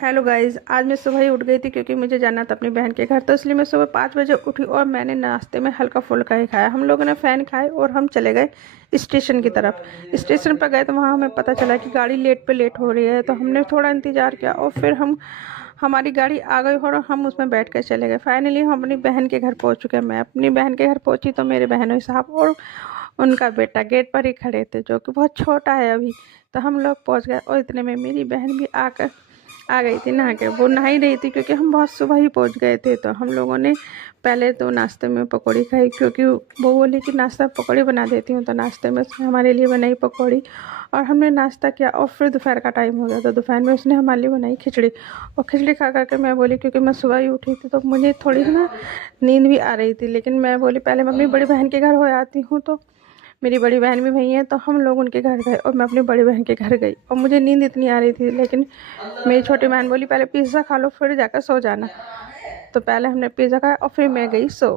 Hello guys, आज मैं सुबह ही उठ गई थी क्योंकि मुझे जाना था अपनी बहन के घर। तो इसलिए मैं सुबह 5 बजे उठी और मैंने नाश्ते में हल्का फुल्का ही खाया। हम लोगों ने फ़ैन खाए और हम चले गए स्टेशन की तरफ। स्टेशन पर गए तो वहाँ हमें पता चला कि गाड़ी लेट पे लेट हो रही है। तो हमने थोड़ा इंतज़ार किया और फिर हमारी गाड़ी आ गई और हम उसमें बैठ कर चले गए। फाइनली हम अपनी बहन के घर पहुँच चुके। मैं अपनी बहन के घर पहुँची तो मेरे बहनोई साहब और उनका बेटा गेट पर ही खड़े थे, जो कि बहुत छोटा है अभी। तो हम लोग पहुँच गए और इतने में मेरी बहन भी आ गई थी नहा के। वो नहा ही रही थी क्योंकि हम बहुत सुबह ही पहुंच गए थे। तो हम लोगों ने पहले तो नाश्ते में पकौड़ी खाई, क्योंकि वो बोली कि नाश्ता पकौड़ी बना देती हूँ। तो नाश्ते में उसने हमारे लिए बनाई पकौड़ी और हमने नाश्ता किया। और फिर दोपहर का टाइम हो गया तो दोपहर में उसने हमारे लिए बनाई खिचड़ी। और खिचड़ी खा करके मैं बोली, क्योंकि मैं सुबह ही उठी थी तो मुझे थोड़ी ना नींद भी आ रही थी, लेकिन मैं बोली पहले मैं अपनी बड़ी बहन के घर हो आती हूँ। तो मेरी बड़ी बहन भी वहीं है तो हम लोग उनके घर गए और मैं अपनी बड़ी बहन के घर गई। और मुझे नींद इतनी आ रही थी, लेकिन मेरी छोटी बहन बोली पहले पिज़्ज़ा खा लो फिर जाकर सो जाना। तो पहले हमने पिज़्ज़ा खाया और फिर मैं गई सो।